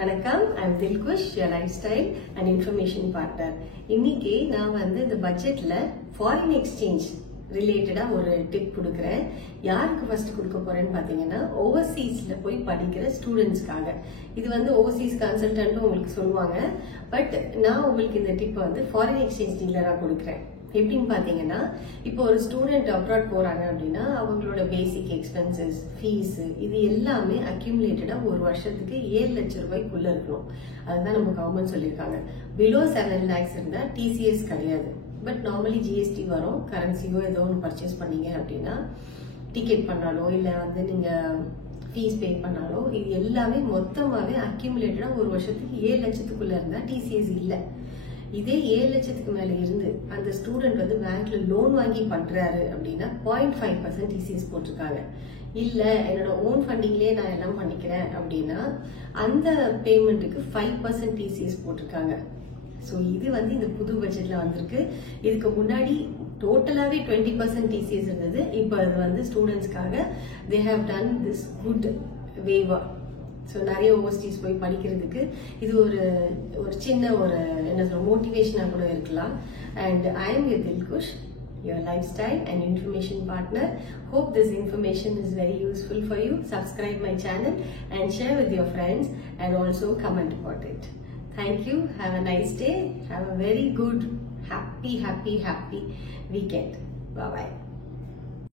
வணக்கம், I'm Dilkush, your lifestyle and information partner. இன்னைக்கு நான் இந்த பட்ஜெட்ல ஃபாரின் எக்ஸ்சேஞ்ச் ரிலேட்டடா ஒரு டிப் கொடுக்குறேன். யாருக்கு ஃபர்ஸ்ட் கொடுக்க போறேன்னு பாத்தீங்கன்னா ஓவர்சீஸ்ல போய் படிக்கிற ஸ்டூடெண்ட்ஸ்க்காக. இது ஓவர்சீஸ் கன்சல்டன்ட்டும் உங்களுக்கு சொல்லுவாங்க. பட் நான் உங்களுக்கு இந்த டிப் ஃபாரின் எக்ஸ்சேஞ்ச் டீலரா கொடுக்குறேன். எப்படின்னு பாத்தீங்கன்னா, இப்போ ஒரு ஸ்டூடெண்ட் அப்ராட் போறாங்க அப்படின்னா அவங்களோட பேசிக் எக்ஸ்பென்சஸ், ஃபீஸ் இது எல்லாமே அக்யூமுலேட்டடா ஒரு வருஷத்துக்கு 7 லட்சம் ரூபாய்க்குள்ள இருக்கணும். அதுதான் நம்ம கவர்மெண்ட் சொல்லியிருக்காங்க. பிலோ 7 lakhs இருந்தா டிசிஎஸ் கிடையாது. பட் நார்மலி ஜிஎஸ்டி வரும். கரன்சியோ ஏதோ ஒன்று பர்ச்சேஸ் பண்ணீங்க அப்படின்னா, டிக்கெட் பண்ணாலோ இல்ல நீங்க ஃபீஸ் பே பண்ணாலோ இது எல்லாமே மொத்தமாவே அக்யூமுலேட்டடா ஒரு வருஷத்துக்கு 7 லட்சத்துக்குள்ள இருந்தா டிசிஎஸ் இல்லை. இதே 7 லட்சத்துக்கு மேல இருந்து அந்த ஸ்டூடெண்ட் பேங்க்ல லோன் வாங்கி பண்றாரு அப்படின்னா 0.5% டிசிஎஸ் போட்டிருக்காங்க. இல்ல என்னோட ஓன் ஃபண்டிங்லயே நான் எல்லாம் பண்ணிக்கிறேன் அப்படின்னா அந்த பேமெண்ட்டுக்கு 5% டிசிஎஸ் போட்டிருக்காங்க. சோ இது இந்த புது பட்ஜெட்ல வந்திருக்கு. இதுக்கு முன்னாடி டோட்டலாவே 20% டிசிஎஸ் இருந்தது. இப்போ அது ஸ்டூடெண்ட்ஸ்க்காக they have done this good waiver. So நிறைய ஓவர்சீஸ் போய் படிக்கிறதுக்கு இது ஒரு சின்ன மோட்டிவேஷனாக கூட இருக்கலாம். And I am with Dilkhush, your lifestyle and information partner. Hope this information is very useful for you. Subscribe my channel and share with your friends and also comment about it. Thank you. Have a nice day. Have a very good, happy weekend. Bye-bye.